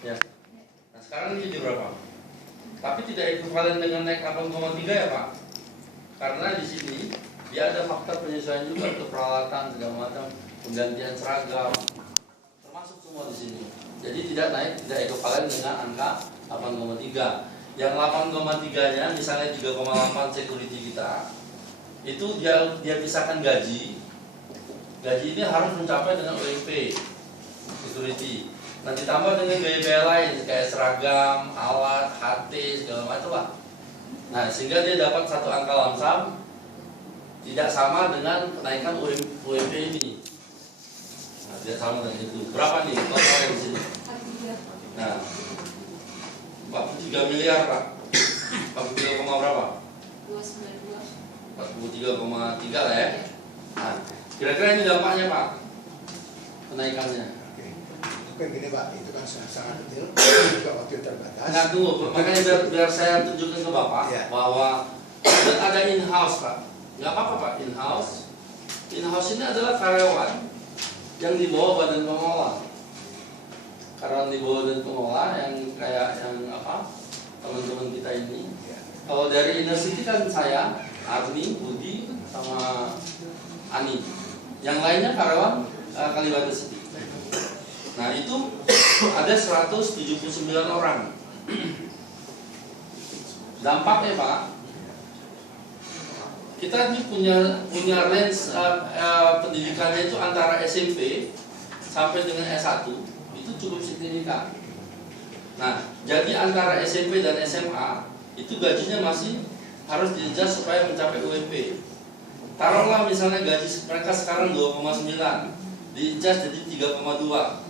Ya. Nah sekarang ini jadi berapa? Tapi tidak ekuivalen dengan naik 8,3 ya Pak. Karena di sini dia ada faktor penyesuaian juga untuk peralatan segala macam, penggantian seragam, termasuk semua di sini. Jadi tidak naik, tidak ekuivalen dengan angka 8,3. Yang 8,3-nya misalnya 3,8 security kita, itu dia pisahkan gaji. Gaji ini harus mencapai dengan UMP security. Nah ditambah dengan biaya-biaya lain kayak seragam, alat, HT segala macam lah. Nah sehingga dia dapat satu angka lamsam tidak sama dengan kenaikan UMP ini. Nah, tidak sama dengan itu. Berapa nih total di sini? Nah 43 miliar Pak. 43, berapa? 43,3 lah ya. Nah kira-kira ini dampaknya Pak, kenaikannya. Oke, gini Pak, itu kan sangat detail, juga waktu terbatas. Nah tunggu, makanya biar saya tunjukkan ke Bapak bahwa ada in-house Pak. Nggak apa-apa Pak, in-house. In-house ini adalah karyawan yang di bawah badan pengelola. Karyawan di bawah badan pengelola yang kayak yang apa, teman-teman kita ini. Kalau dari Inner-City kan saya, Arni, Budi, sama Ani. Yang lainnya karyawan Kalibata City. Nah itu ada 179 orang. Dampaknya Pak, kita ini punya range pendidikannya itu antara SMP sampai dengan S1 itu cukup signifikan. Nah jadi antara SMP dan SMA itu gajinya masih harus di-adjust supaya mencapai UMP. Taruhlah misalnya gaji mereka sekarang 2,9, di-adjust jadi 3,2.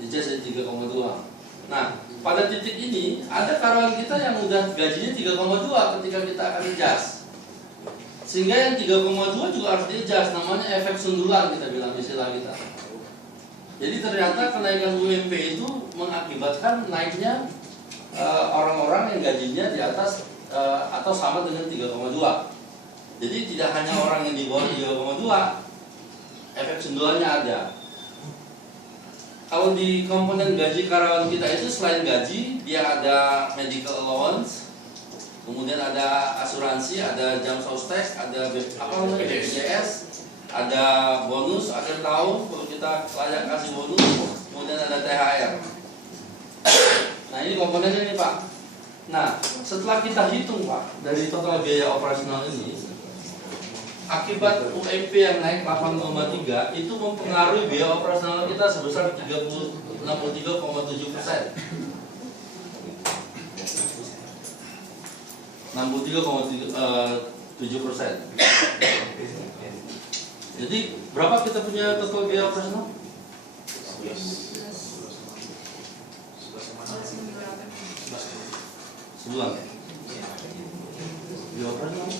Di-adjust jadi 3,2. Nah, pada titik ini ada karyawan kita yang udah gajinya 3,2 ketika kita akan adjust. Sehingga yang 3,2 juga harus di-adjust, namanya efek sundulan kita bilang istilah kita. Jadi ternyata kenaikan UMP itu mengakibatkan naiknya orang-orang yang gajinya di atas atau sama dengan 3,2. Jadi tidak hanya orang yang di bawah 3,2, efek sundulannya ada. Kalau di komponen gaji karyawan kita itu selain gaji, dia ada medical allowance, kemudian ada asuransi, ada jam sostek, ada BPJS, ada bonus akhir tahun kalau kita layak kasih bonus, kemudian ada THR. Nah ini komponennya nih Pak. Nah setelah kita hitung Pak dari total biaya operasional ini, akibat UMP yang naik 8,3 itu mempengaruhi biaya operasional kita sebesar 63,7%. Jadi berapa kita punya total biaya operasional? 11 biaya operasional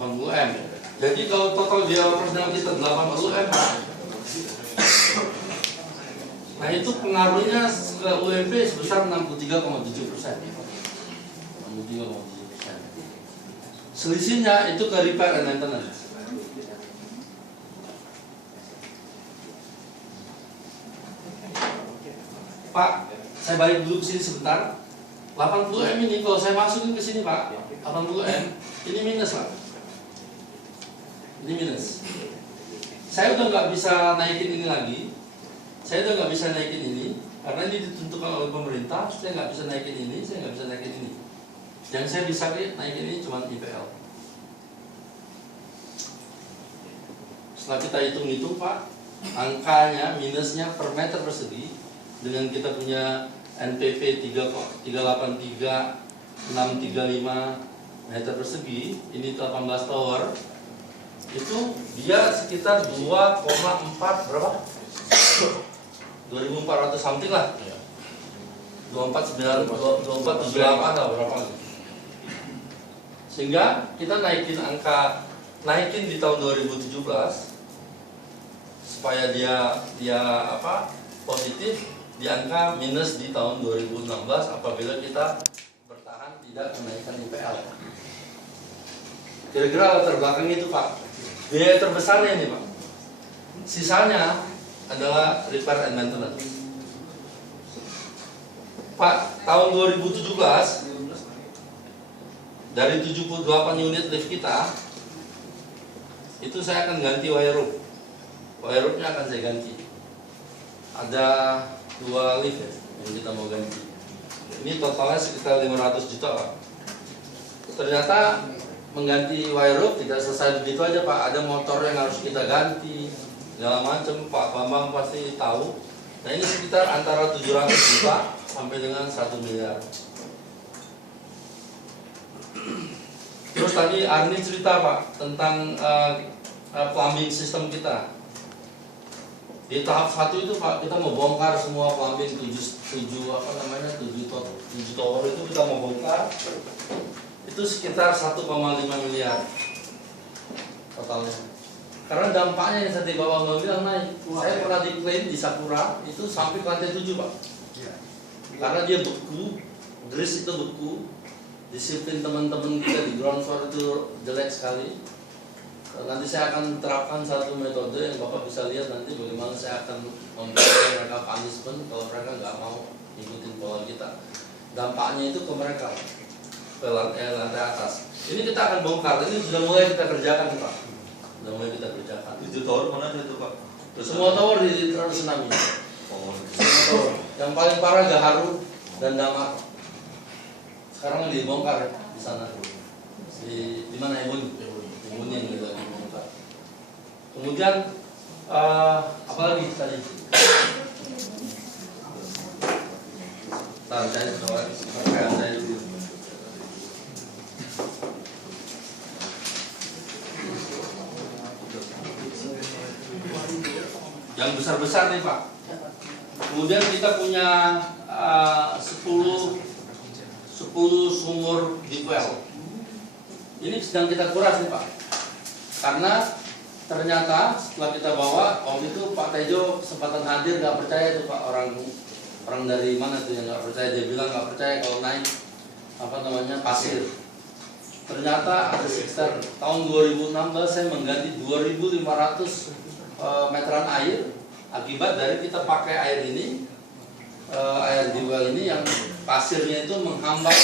80 M. Jadi kalau total biaya operasional kita 80 M, nah itu pengaruhnya ke UMP sebesar 63,7%. 63,7%. Selisihnya itu ke repair and maintenance. Pak, saya balik dulu ke sini sebentar. 80 M ini kalau saya masukin ke sini Pak, 80 M ini minus Pak. Ini minus. Saya udah nggak bisa naikin ini lagi. Saya udah nggak bisa naikin ini karena ini ditentukan oleh pemerintah. Saya nggak bisa naikin ini, saya nggak bisa naikin ini. Yang saya bisa naikin ini cuma IPL. Setelah kita hitung-hitung Pak, angkanya minusnya per meter persegi dengan kita punya NPP 383 635 meter persegi, ini 18 tower, itu dia sekitar 2,4 berapa? 2.400 something lah. 2478 lah berapa? Sehingga kita naikin di tahun 2017 supaya dia positif di angka minus di tahun 2016 apabila kita bertahan tidak menaikkan IPL. Kira-kira latar belakang itu Pak. biaya terbesarnya ini Pak. Sisanya adalah repair and maintenance. Pak, tahun 2017 dari 78 unit lift kita itu saya akan ganti wire rope. Wire rope-nya akan saya ganti. Ada 2 lift ya, yang kita mau ganti. Ini totalnya sekitar 500 juta Pak. Ternyata mengganti wire rope tidak selesai begitu aja Pak. Ada motor yang harus kita ganti, segala macam. Pak Bambang pasti tahu. Nah ini sekitar antara 700 juta sampai dengan 1 miliar. Terus tadi Arni cerita Pak tentang plumbing sistem kita. Di tahap 1 itu Pak, kita mau bongkar semua plumbing 7 tower itu kita mau bongkar. Itu sekitar 1,5 miliar totalnya. Karena dampaknya yang tadi Bapak Bambang bilang naik. Saya pernah diklaim di Sakura itu sampai ke lantai 7 Pak. Karena dia beku, gris itu beku. Disiplin teman-teman kita di ground floor itu jelek sekali. Nanti saya akan terapkan satu metode yang Bapak bisa lihat nanti bagaimana saya akan memberikan mereka punishment kalau mereka nggak mau ikutin pola kita. Dampaknya itu ke mereka, ke lantai atas. Ini kita akan bongkar. Ini sudah mulai kita kerjakan Pak. Sudah mulai kita kerjakan. 7 tower mana itu Pak? Semua tower di tsunami. Oh, Semua tower. Yang paling parah Gaharu dan Damar. Sekarang dibongkar ya, di sana. Di mana Ebon? Ebon yang kita bongkar. Kemudian apa lagi tadi? Saya pakaian saya dulu. Yang besar-besar nih Pak. Kemudian kita punya 10 sumur deep well. Ini sedang kita kuras nih Pak. Karena ternyata setelah kita bawa, waktu itu Pak Tejo kesempatan hadir nggak percaya tuh Pak, orang dari mana tuh yang nggak percaya, dia bilang nggak percaya kalau naik pasir. Ternyata ada sekitar tahun 2016 saya mengganti 2.500 meteran air akibat dari kita pakai air ini, air di well ini yang pasirnya itu menghambat,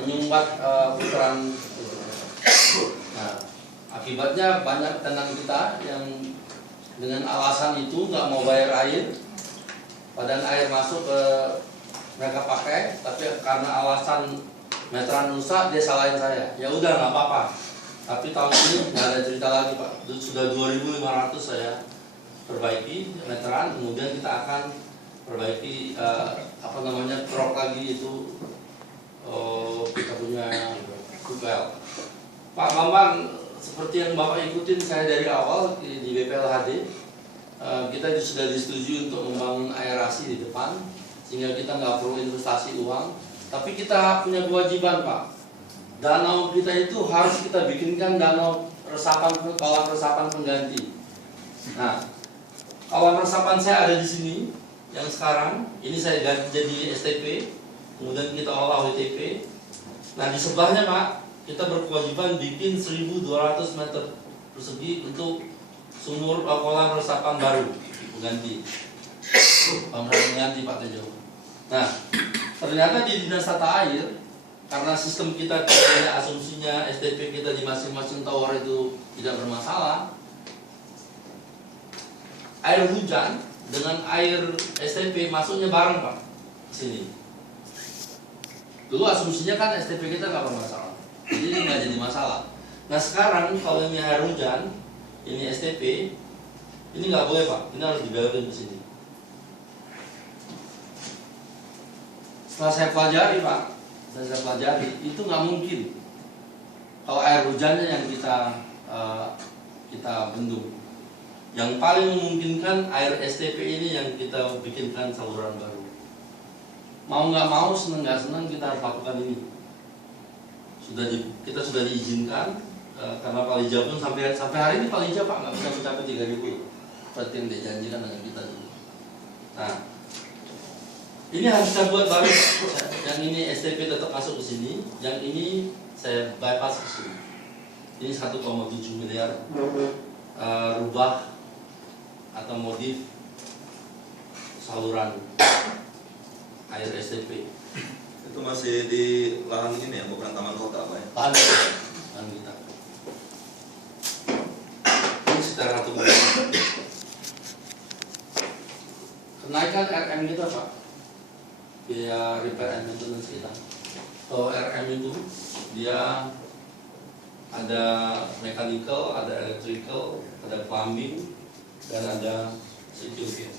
menyumbat putaran. Nah, akibatnya banyak tenan kita yang dengan alasan itu nggak mau bayar air, padahal air masuk ke mereka pakai, tapi karena alasan meteran rusak dia salahin saya. Ya udah nggak apa-apa. Tapi tahun ini nggak ada cerita lagi Pak. Sudah 2.500 saya perbaiki meteran, kemudian kita akan perbaiki trok lagi itu kita punya well. Pak Bambang, seperti yang Bapak ikutin saya dari awal di BPLHD, kita sudah disetujui untuk membangun aerasi di depan, sehingga kita nggak perlu investasi uang. Tapi kita punya kewajiban Pak. Danau kita itu harus kita bikinkan danau kolam resapan pengganti. Nah, kolam resapan saya ada di sini, yang sekarang ini saya ganti jadi STP, kemudian kita olah WTP. Nah di sebelahnya Pak, kita berkewajiban bikin 1.200 meter persegi untuk sumur kolam resapan baru pengganti. Pengganti Pak Tejo. Nah, ternyata di Dinas Tata Air, karena sistem kita asumsinya STP kita di masing-masing tower itu tidak bermasalah, air hujan dengan air STP masuknya bareng Pak ke sini. Dulu asumsinya kan STP kita nggak bermasalah, jadi ini nggak jadi masalah. Nah sekarang kalau ini air hujan, ini STP, ini nggak boleh Pak, ini harus dibelokin ke sini. Setelah saya pelajari Pak, itu nggak mungkin kalau air hujannya yang kita bendung. Yang paling memungkinkan air STP ini yang kita bikinkan saluran baru. Mau nggak mau, seneng nggak seneng kita harus lakukan ini. Kita sudah diizinkan karena Palija pun sampai hari ini Palija Pak nggak bisa mencapai 3.000 seperti yang dijanjikan dengan kita dulu. Nah, ini harus kita buat baru. Yang ini STP tetap masuk ke sini, yang ini saya bypass ke sini. Ini 1,7 miliar rubah atau modif saluran air SMP. Itu masih di lahan ini ya, bukan taman kota apa ya? Lahan kita. Ini sekitar 1 miliar. Kenaikan RM kita Pak, biaya repair and maintenance kita. Kalau RM itu dia ada mechanical, ada electrical, ada plumbing, dan ada security.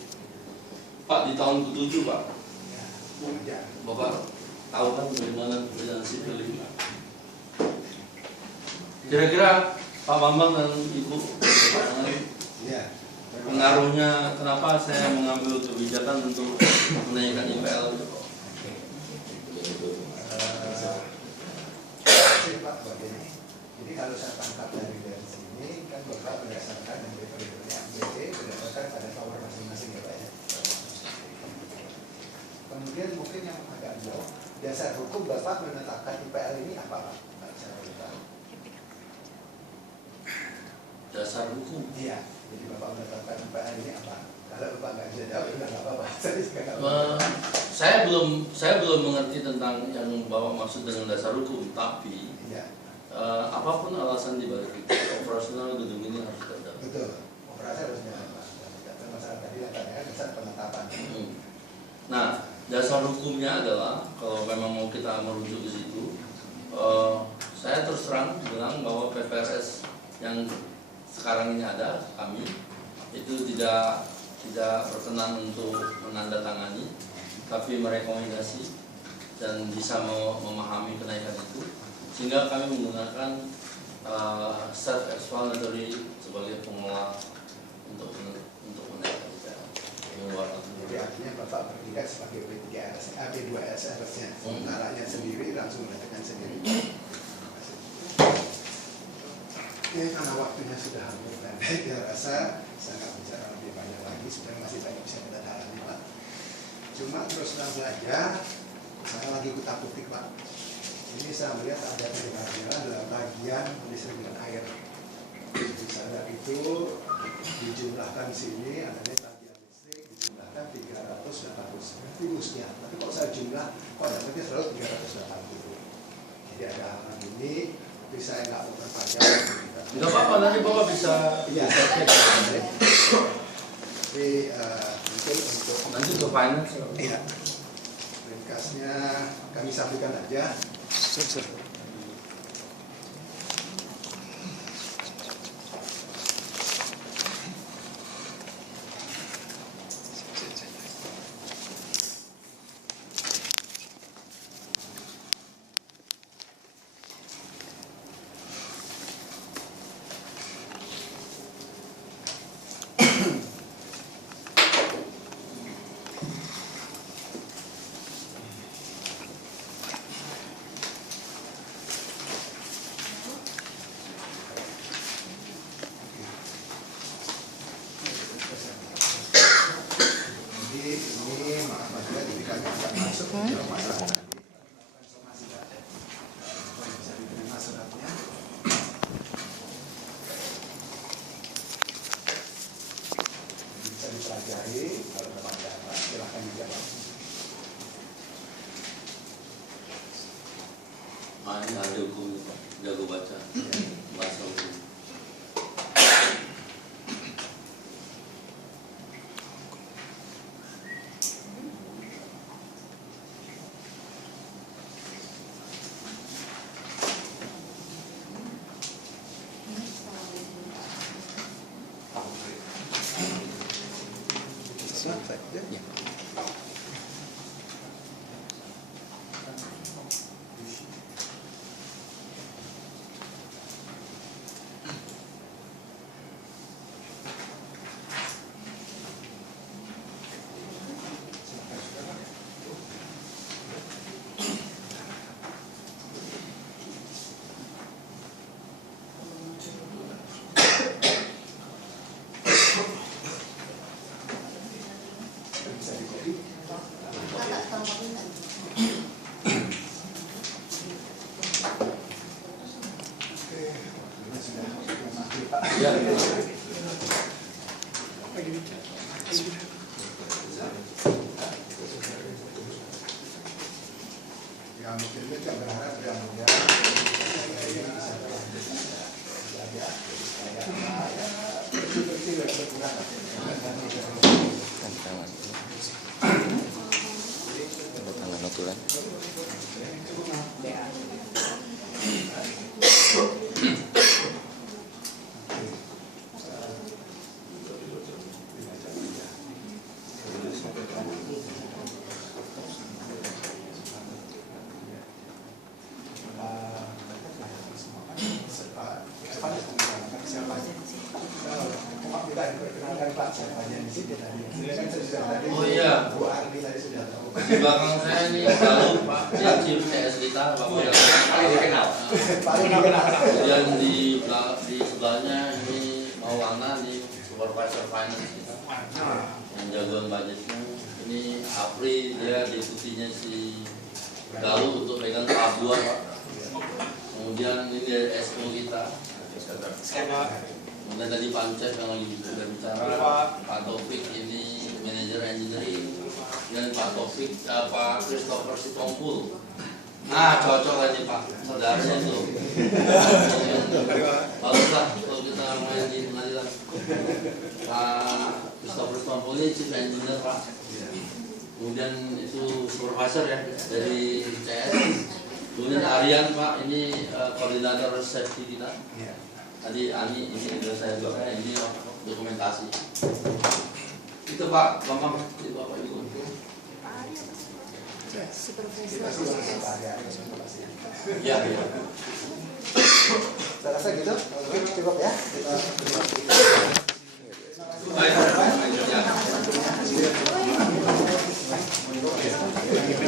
Pak, di tahun ke-7 Pak, Ya, Bapak tahu kan bagaimana perbedaan sipil ini Pak? Kira-kira Pak Bambang dan Ibu ya. pengaruhnya kenapa saya mengambil kebijakan untuk menaikkan IPL itu Pak? Pak, begini. Jadi kalau saya tangkap dari sini kan Bapak berdasarkan dari periode ABC berdasarkan pada power masing-masing ya Pak ya. Kemudian mungkin yang agak jauh, dasar hukum Bapak menetapkan IPL ini apa Pak? Saya boleh tahu. Dasar hukum. Iya, jadi Bapak menetapkan IPL ini apa? Kalau Bapak nggak bisa jawab, ya nggak apa-apa. Saya juga nggak tahu. Saya belum mengerti tentang yang Bapak maksud dengan dasar hukum, tapi Iya, apapun alasan di balik itu, operasional gedung ini harus tetap. betul. Operasi harus jalan Pak. Tapi masalah tadi yang katanya dasar penetapan. Nah, dasar hukumnya adalah kalau memang mau kita merujuk ke situ, saya terus terang bilang bahwa PPRS yang sekarang ini ada kami itu tidak berkenan untuk menandatangani, tapi merekomendasi dan bisa memahami kenaikan itu, sehingga kami menggunakan self-explanatory sebagai pengelola untuk menaikkan IPL. Jadi artinya Bapak bertindak sebagai P3S, P2S-nya, sementaranya sendiri langsung menetapkan sendiri. Ya, karena waktunya sudah hampir pendek, saya rasa saya nggak bicara lebih banyak lagi, sebenarnya masih banyak bisa kita dalami Pak. Cuma terus terang saja, saya lagi kutak-kutik Pak. Ini saya melihat ada pendengar dalam bagian distribusi air. Di sana itu dijumlahkan sini, adanya bagian listrik dijumlahkan 380 rumusnya. Tapi kalau saya jumlah, kok dapatnya selalu 380. Jadi ada hal ini, tapi saya nggak mau perpanjang. Tidak apa-apa, nanti Bapak bisa Iya. cek. Tapi mungkin untuk Nanti ke finance. iya, ringkasnya kami sampaikan aja. Ya. Ya mungkin kita berharap mudah-mudahan ini bisa jaga supaya bersih-bersih berkurang. Tangan aturan. Oh iya. Bu Ardi tadi sudah tahu. Di belakang saya ini Galuh Pak, dia tim CS kita, Bapak yang kenal. Paling kenal. Kemudian di sebelahnya ini Maulana, di supervisor finance kita, yang jagoan budgetnya. Ini Apri, dia deputinya si Galuh untuk pegang pelabuhan Pak. Kemudian ini dari SO kita. Kemudian tadi Pak Ucep yang lagi sudah bicara, Pak Taufik ini manajer engineering, dan Pak Taufik, Pak Christopher Sitompul. Nah, cocok aja Pak, saudaranya tuh. Baguslah kalau kita main di pengadilan. Pak Christopher Sitompul ini chief engineer Pak. Kemudian itu supervisor ya dari CS. Kemudian Aryan Pak, ini koordinator safety kita. Tadi Ani ini sudah saya buka, ini dokumentasi. Itu Pak, Bambang, itu Bapak Ibu. Ya, ya. Saya rasa gitu, cukup ya. Kita